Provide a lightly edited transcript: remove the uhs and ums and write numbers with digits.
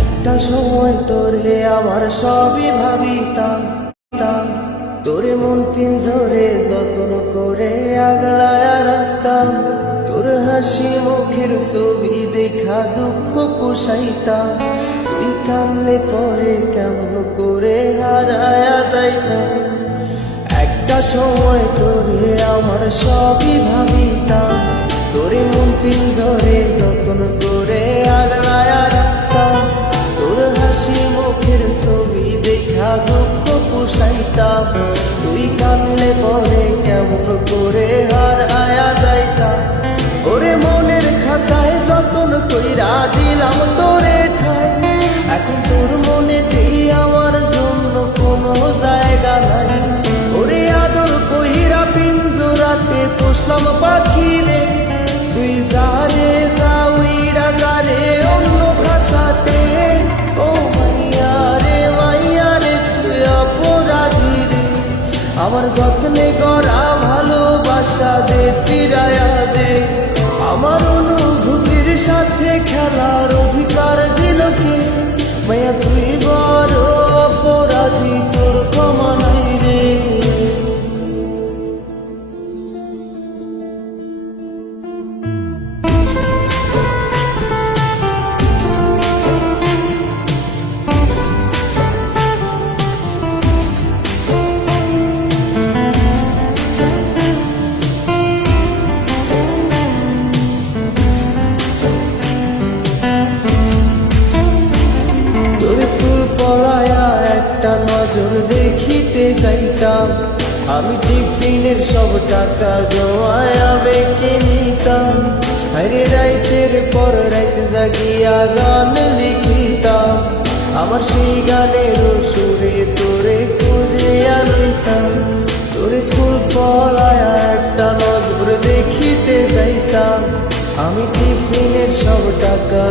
একটা সময় তোরে আমার সবই ভাবিতাম, তোরে মন পিঞ্জরে যত্ন করে আগলায়া রাখতাম। তোর হাসি মুখের ছবি দেখা দুঃখ পুষাইতাম। তুই কানলে পরে কেমন করে হারায়া যাইতাম। একটা সময় তোরে আমার সবই ভাবিতাম, তোরে মন পিঞ্জরে যত্ন করে আগলায়া রাখতাম। তোর হাসি মুখের ছবি দেখা দুঃখ পুষাইতাম। তুই কানলে পরে কেমন করে হারায়া যাইতাম। ওরে মনের খাঁচায় যতন কইরা দিলাম তোরে ঠাই, এখন তোর মনেতেই আমার জন্য কোনো জায়গা নাই। ওরে আদর কইরা পিঞ্জরাতে পোষলাম পাখি রে, তুই যারে যাওইরা যারে অন্য ভাষাতে। ও মাইয়া রে তুই অপরাধী রে, আমার যত্নে করা ভালোবাসা দে ফিরায়া দে। আমার অনুভূতির সাথে খেলার অধিকার দিল কে? মায়া তুই বড় অপরাধী, তোর ক্ষমা নাই রে। স্কুল পড়ায়া একটা নজর দেখিতে যাইতাম, আমি টিফিনের সব টাকা জমায়া বেঁকে নিতাম। আরে রাইতের পর রাইত জাগিয়া গান লিখিতাম, আমার সেই গানের সুরে তোরে খুঁজে আনিতাম। তোর স্কুল পড়ায়া একটা নজর দেখিতে যাইতাম, আমি টিফিনের সব টাকা